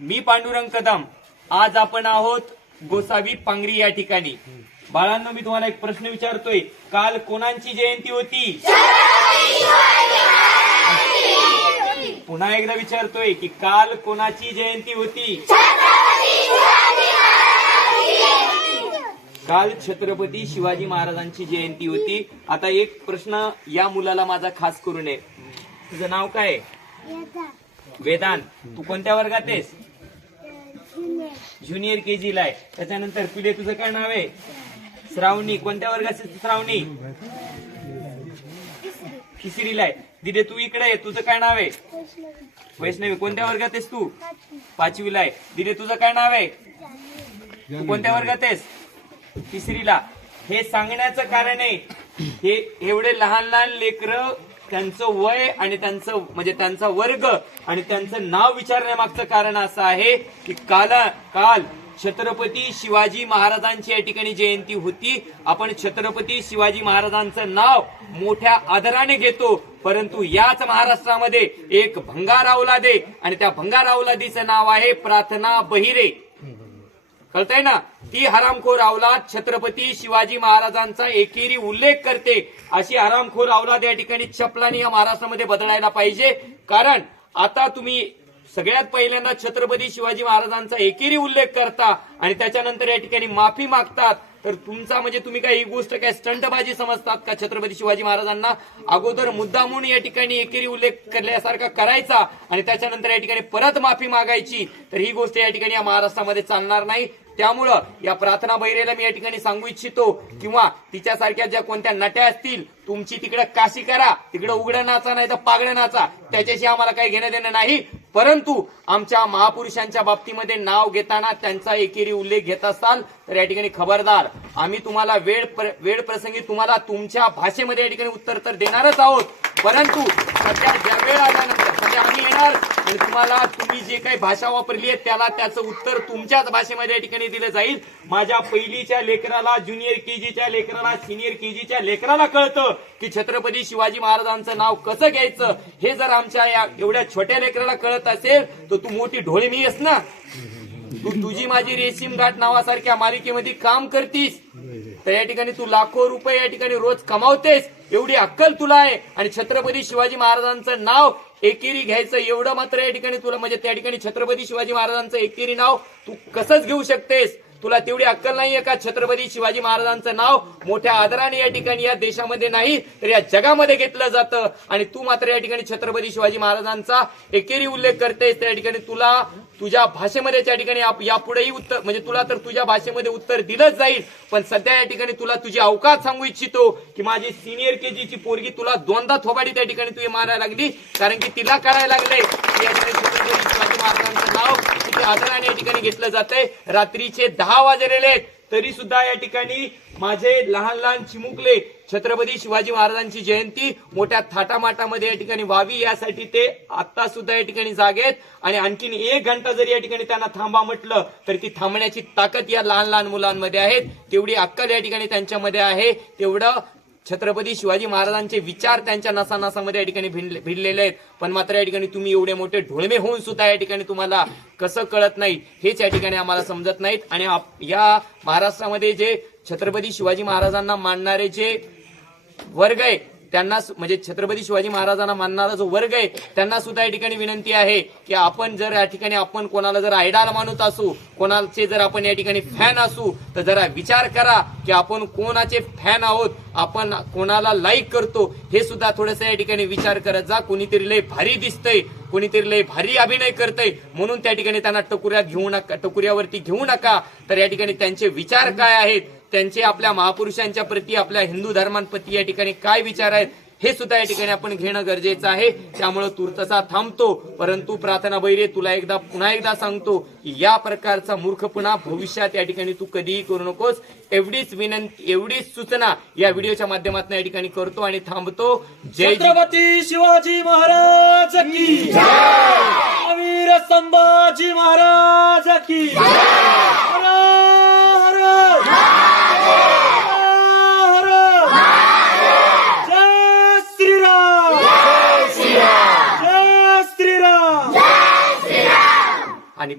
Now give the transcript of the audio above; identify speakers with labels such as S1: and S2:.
S1: मी पांडुरंग कदम. आज आपण आहोत गोसावी पांगरी या ठिकाणी. बाळांनो मी तुम्हाला एक प्रश्न विचारतोय. काल कोणाची जयंती होती? पुन्हा एकदा विचारतोय की काल कोणाची जयंती होती? काल छत्रपती शिवाजी महाराजांची जयंती होती. आता एक प्रश्न या मुलाला माझा खास करून आहे तुझं नाव काय? आहे? वेदांत तू कोणत्या वर्गात आहेस? ज्युनियर के जी ला आहे. त्याच्यानंतर पिले तुझं काय नाव आहे? श्रावणी. कोणत्या वर्गात आहेस श्रावणी? तिसरीला आहे. दिदे तू इकडे आहे तुझं काय नाव आहे? वैष्णवी. कोणत्या वर्गात आहेस तू? पाचवीला आहे. दिदे तुझं काय नाव आहे? तू कोणत्या वर्गात आहेस? तिसरीला. हे सांगण्याचं कारण आहे हे एवढे लहान लहान लेकरं त्यांचं वय आणि त्यांचं म्हणजे त्यांचा वर्ग आणि त्यांचं नाव विचारण्यामागचं कारण असं आहे की काल काल छत्रपती शिवाजी महाराजांची या ठिकाणी जयंती होती. आपण छत्रपती शिवाजी महाराजांचं नाव मोठ्या आदराने घेतो परंतु याच महाराष्ट्रामध्ये एक भंगार अवलादे आणि त्या भंगार अवलादीचं नाव आहे प्रार्थना बहिरे. कळतंय ना? ती हरामखोर अवलाद छत्रपती शिवाजी महाराजांचा एकेरी उल्लेख करते. अशी हरामखोर अवलाद या ठिकाणी छपलानी या महाराष्ट्रामध्ये बदलायला पाहिजे. कारण आता तुम्ही सगळ्यात पहिल्यांदा छत्रपती शिवाजी महाराजांचा एकेरी उल्लेख करता आणि त्याच्यानंतर या ठिकाणी माफी मागतात. तर तुमचा म्हणजे तुम्ही काय ही गोष्ट काय स्टंटबाजी समजतात का छत्रपती शिवाजी महाराजांना? अगोदर मुद्दा म्हणून या ठिकाणी एकेरी उल्लेख केल्यासारखा करायचा आणि त्याच्यानंतर या ठिकाणी परत माफी मागायची. तर ही गोष्ट या ठिकाणी या महाराष्ट्रामध्ये चालणार नाही. त्यामुळं या प्रार्थना बैरेला मी या ठिकाणी सांगू इच्छितो किंवा तिच्यासारख्या ज्या कोणत्या नट्या असतील तुमची तिकडे काशी करा तिकडे उघडं नाचा नाही तर पागडं नाचा त्याच्याशी आम्हाला काही घेणं देणं नाही. परंतु आमच्या महापुरुषांच्या बाबतीमध्ये नाव घेताना त्यांचा एकेरी उल्लेख घेत असाल तर या ठिकाणी खबरदार आम्ही तुम्हाला वेळ प्र- वेळ प्रसंगी तुम्हाला तुमच्या भाषेमध्ये या ठिकाणी उत्तर तर देणारच आहोत. परंतु सध्या ज्या वेळ आल्यानंतर म्हणजे आम्ही येणार आणि तुम्हाला तुम्ही जे काही भाषा वापरली आहे त्याला त्याचं उत्तर तुमच्याच भाषेमध्ये या ठिकाणी दिलं जाईल. माझ्या पहिलीच्या लेकराला ज्युनियर केजीच्या लेकराला सिनियर केजीच्या लेकराला कळतं की छत्रपती शिवाजी महाराजांचं नाव कसं घ्यायचं? हे जर आमच्या या एवढ्या छोट्या लेकराला कळत असेल तर तू मोठी ढोळमी आहेस ना? तू तुझी माझी रेशीम घाट नावासारख्या मालिकेमध्ये काम करतीस. तर या ठिकाणी तू लाखो रुपये या ठिकाणी रोज कमावतेस. एवढी अक्कल तुला आहे. आणि छत्रपती शिवाजी महाराजांचं नाव एकेरी घ्यायचं एवढं मात्र या ठिकाणी तुला म्हणजे त्या ठिकाणी छत्रपती शिवाजी महाराजांचं एकेरी नाव तू कसंच घेऊ शकतेस? तुला तेवढी अक्कल नाहीये का? छत्रपती शिवाजी महाराजांचं नाव मोठ्या आदराने या ठिकाणी या देशामध्ये नाही तर या जगामध्ये घेतलं जातं. आणि तू मात्र या ठिकाणी छत्रपती शिवाजी महाराजांचा एकेरी उल्लेख करतेस त्या ठिकाणी तुला तुझ्या भाषेमध्ये त्या ठिकाणी आप- यापुढेही उत्तर म्हणजे तुला तर तुझ्या भाषेमध्ये उत्तर दिलंच जाईल. पण सध्या या ठिकाणी तुला तुझी अवकाश सांगू इच्छितो की माझी सिनियर केजीची पोरगी तुला दोनदा थोबाडी त्या ठिकाणी तुझी मारायला लागली कारण की तिला करायला लागले शिवाजी महाराजांचं नाव आदराने या ठिकाणी घेतलं जातंय. रात्रीचे दहा वाजलेले आहेत तरी सुद्धा या ठिकाणी माझे लहान लहान चिमुकले छत्रपती शिवाजी महाराजांची जयंती मोठ्या थाटामाटामध्ये या ठिकाणी व्हावी यासाठी ते आता सुद्धा या ठिकाणी जागेत आणि आणखीन एक घंटा जरी या ठिकाणी त्यांना थांबा म्हटलं तर ती थांबण्याची ताकद या लहान लहान मुलांमध्ये आहे तेवढी अक्कल या ठिकाणी त्यांच्यामध्ये आहे. तेवढं छत्रपती शिवाजी महाराजांचे विचार त्यांच्या नसानसामध्ये या ठिकाणी भिडलेले आहेत. पण मात्र या ठिकाणी तुम्ही एवढे मोठे ढोळमे होऊन सुद्धा या ठिकाणी तुम्हाला कसं कळत नाही हेच या ठिकाणी आम्हाला समजत नाहीत. आणि आप- या महाराष्ट्रामध्ये जे छत्रपती शिवाजी महाराजांना मानणारे जे वर्ग आहे त्यांना म्हणजे छत्रपती शिवाजी महाराजांना मानणारा जो वर्ग आहे त्यांना सुद्धा या ठिकाणी विनंती आहे की आपण जर या ठिकाणी आपण कोणाला जर आयडाल मानत असू कोणाचे जर आपण या ठिकाणी फॅन असू तर जरा विचार करा की आपण कोणाचे फॅन आहोत आपण कोणाला लाईक करतो हे सुद्धा थोडंसं या ठिकाणी विचार करत जा. कोणीतरी लय भारी दिसतंय कोणीतरी लय भारी अभिनय करतय म्हणून त्या ठिकाणी त्यांना टकुऱ्यात घेऊ नका टकुऱ्यावरती घेऊ नका. तर या ठिकाणी त्यांचे विचार काय आहेत त्यांचे आपल्या महापुरुषांच्या प्रती आपल्या हिंदू धर्मांप्रती या ठिकाणी काय विचार आहेत हे सुद्धा या ठिकाणी आपण घेणं गरजेचं आहे. त्यामुळं तुर्तसा थांबतो परंतु प्रार्थना बैरे तुला एकदा पुन्हा एकदा सांगतो की या प्रकारचा मूर्खपणा भविष्यात या ठिकाणी तू कधीही करू नकोस. एवढीच विनंती एवढीच सूचना या व्हिडिओच्या माध्यमातून या ठिकाणी करतो आणि थांबतो. जय
S2: छत्रपती शिवाजी महाराज की वीर संभाजी महाराज की
S1: आणि